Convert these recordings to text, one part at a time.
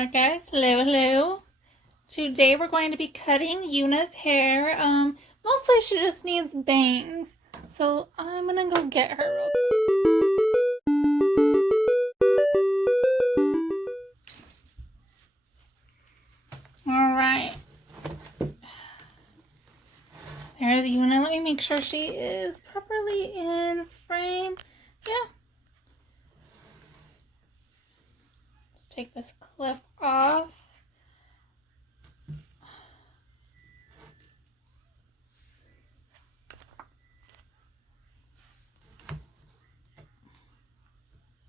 Alright guys, hello. Today we're going to be cutting Yuna's hair. Mostly she just needs bangs. So I'm gonna go get her real quick. Alright. There's Yuna. Let me make sure she is properly in frame. Yeah. Let's take this clip off.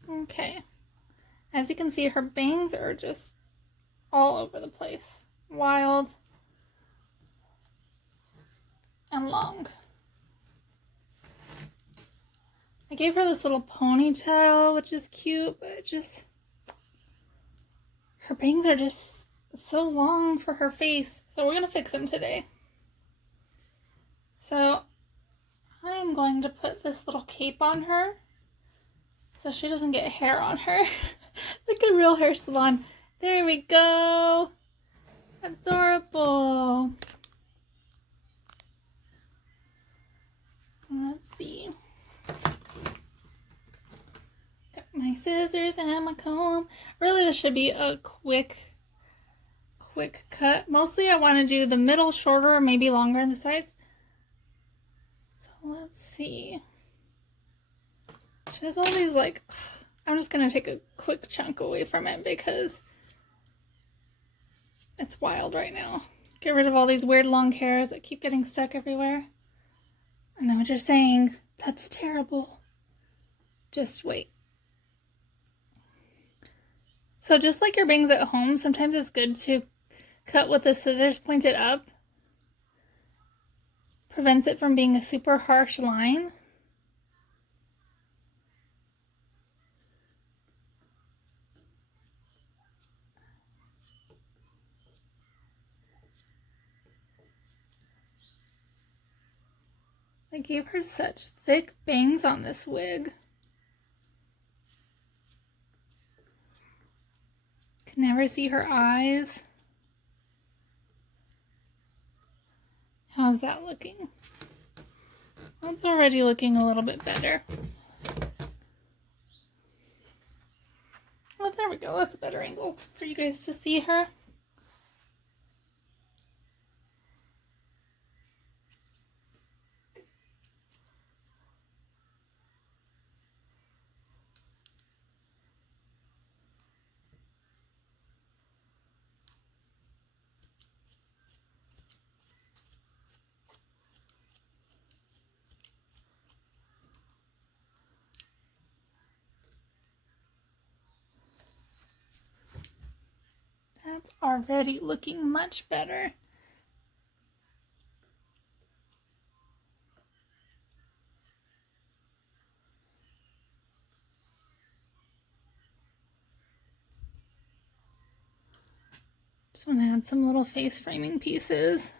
Okay. As you can see, her bangs are just all over the place. Wild and long. I gave her this little ponytail, which is cute, but her bangs are just so long for her face. So we're gonna fix them today. So I'm going to put this little cape on her so she doesn't get hair on her. Like a real hair salon. There we go. Adorable. Let's see. Got my scissors and my comb. Really, this should be a quick cut. Mostly I want to do the middle shorter or maybe longer on the sides. So let's see. She has all these I'm just going to take a quick chunk away from it because it's wild right now. Get rid of all these weird long hairs that keep getting stuck everywhere. I know what you're saying. That's terrible. Just wait. So just like your bangs at home, sometimes it's good to cut with the scissors pointed up. Prevents it from being a super harsh line. I gave her such thick bangs on this wig. Can never see her eyes. How's that looking? That's already looking a little bit better. Oh, there we go. That's a better angle for you guys to see her. That's already looking much better. Just want to add some little face framing pieces.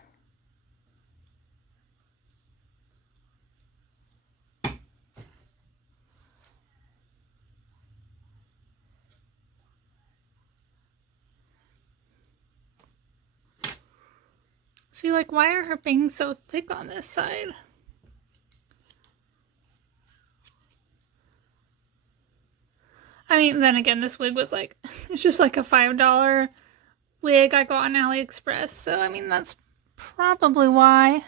See, why are her bangs so thick on this side? I mean, then again, this wig was it's just like a $5 wig I got on AliExpress. So, I mean, that's probably why.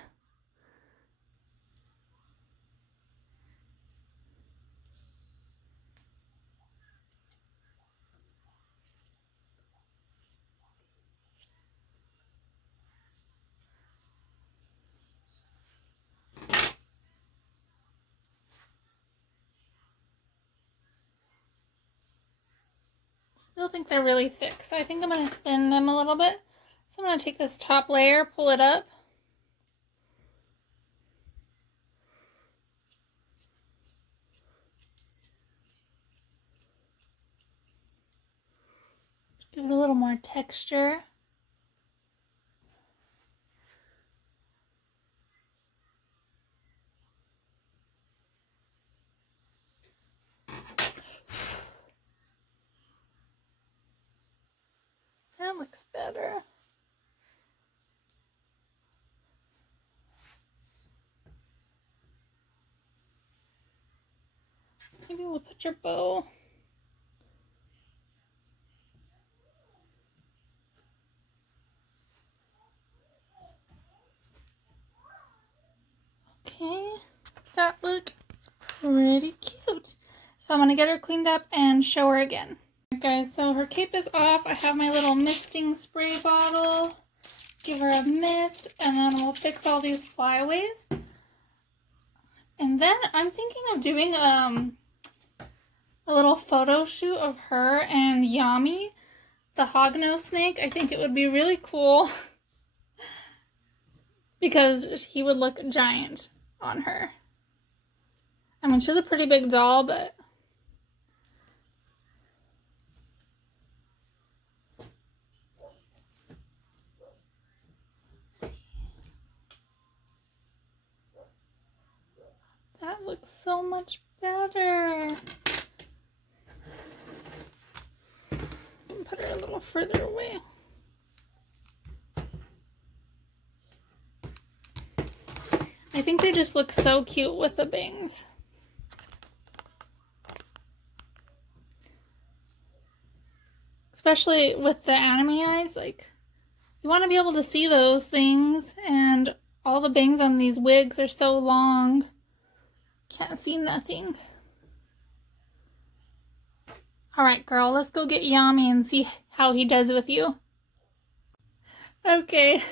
Still think they're really thick, so I think I'm going to thin them a little bit. So I'm going to take this top layer, pull it up. Give it a little more texture. That looks better. Maybe we'll put your bow. Okay, that looks pretty cute. So I'm gonna get her cleaned up and show her again. Alright guys, so her cape is off. I have my little misting spray bottle. Give her a mist, and then we'll fix all these flyaways. And then I'm thinking of doing a little photo shoot of her and Yami, the hognose snake. I think it would be really cool because he would look giant on her. I mean, she's a pretty big doll, but that looks so much better. Put her a little further away. I think they just look so cute with the bangs. Especially with the anime eyes, like, you want to be able to see those things, and all the bangs on these wigs are so long. Can't see nothing. Alright, girl, let's go get Yami and see how he does with you. Okay.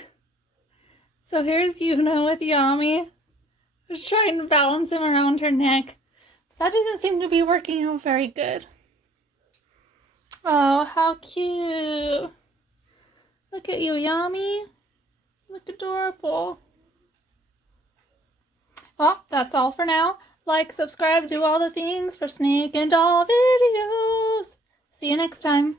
So here's Yuna with Yami. Just trying to balance him around her neck. That doesn't seem to be working out very good. Oh, how cute. Look at you, Yami. Look adorable. Well, that's all for now. Like, subscribe, do all the things for snake and doll videos. See you next time.